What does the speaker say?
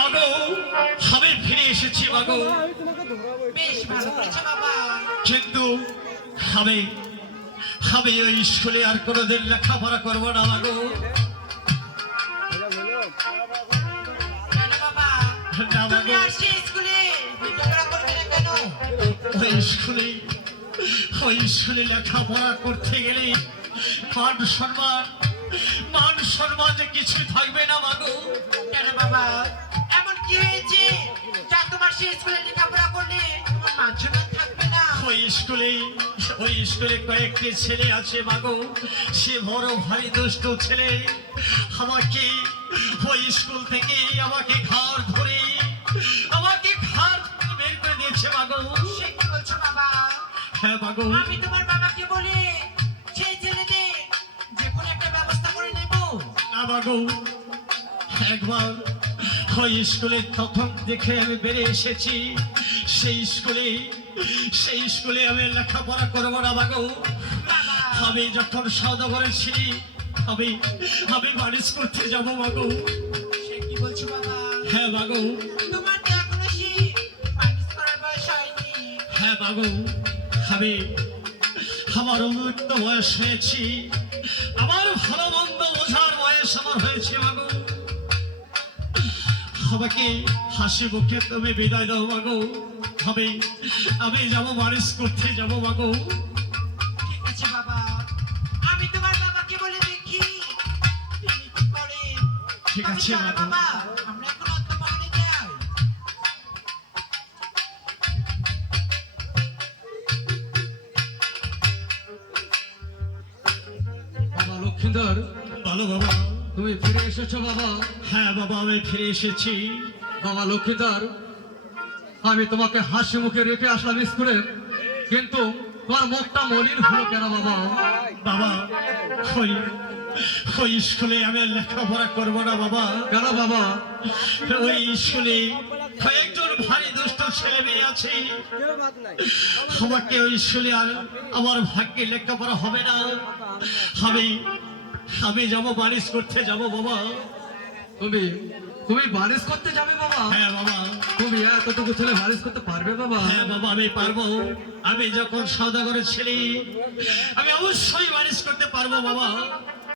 মাগো আমি ফিরে এসেছি মাগো, বেশ ভালো হয়েছে বাবা। কিন্তু আমি আমি ওই স্কুলে আর কোনোদিন লেখাপড়া করবো না মাগো। কেন বাবা? না তুমি মাগো, আর সেই স্কুলে লেখাপড়া করবে না কেন? ওই স্কুলে লেখাপড়া করতে গেলে মান সম্মান যে কিছু থাকবে না মাগো। কেন বাবা? এমন কি হয়েছে যা তোমার সেই স্কুলে লেখাপড়া করলে তোমার মান সম্মান থাকবে না? ওই স্কুলে কয়েকটি ছেলে আছে মাগো, সে বড় ভারী দুষ্ট ছেলে। আমাকে ওই স্কুল থেকে আমাকে ঘর ধরে বের করে দিয়েছে মাগো। সে কি বলছো বাবা? হ্যাঁ মাগো। আমি তোমার বাবাকে বলে সেই ছেলেদের যে কোনো একটা ব্যবস্থা করে নেব। না মাগো, একবার ওই স্কুলে তখন দেখে আমি বেরিয়ে এসেছি। সেই স্কুলে আমি লেখাপড়া করবো না মাগো। বাবা, আমি যখন সওদাগরে ছিলি আমি বাড়ি করতে যাবো মাগো। সে কি বলছো বাবা? হ্যাঁ মাগো। তোমার তো এখনো সেই পানিশ করার বয়স হয়নি। হ্যাঁ মাগো, আমি আমার অমূল্য বয়স হয়েছি, আমার ভালো মন্দ বোঝার বয়স আমার হয়েছে মাগো। আমাকে হাসি মুখে তুমি বিদায় দাও মাগো। আমি যাবো বাড়ি করতে যাবো মাগো। ঠিক আছে বাবা, আমি তোমার বাবাকে বলে দেখি তিনি কি করেন। ঠিক তবে আছে চলো মাগো। বাবা, আমরা এখন অন্তঃমহলে যাই। বাবা লক্ষিন্দর, বলো বাবা। তুমি ফিরে এসেছো বাবা। হ্যাঁ বাবা, আমি ফিরে এসেছি। বাবা লক্ষিন্দর, আমি তোমাকে হাসি মুখে রেখে আসলাম স্কুলে, কিন্তু তোমার মুখটা মলিন হলো কেন বাবা? বাবা, ওই স্কুলে আমি লেখাপড়া করবো না বাবা। কেন বাবা? ওই স্কুলে কয়েকজন ভারী দুষ্ট ছেলে মেয়ে আছে। আমাকে ওই স্কুলে আর আমার ভাগ্যে লেখাপড়া হবে না। আমি যাবো বারিশ করতে যাবো বাবা। তুমি বারিশ করতে যাবে বাবা? হ্যাঁ বাবা। তুমি এতটুকু ছেলে বারিশ করতে পারবে বাবা? হ্যাঁ বাবা, আমি পারবো। আমি যখন সওদাগরের ছেলে, আমি অবশ্যই বারিশ করতে পারবো বাবা।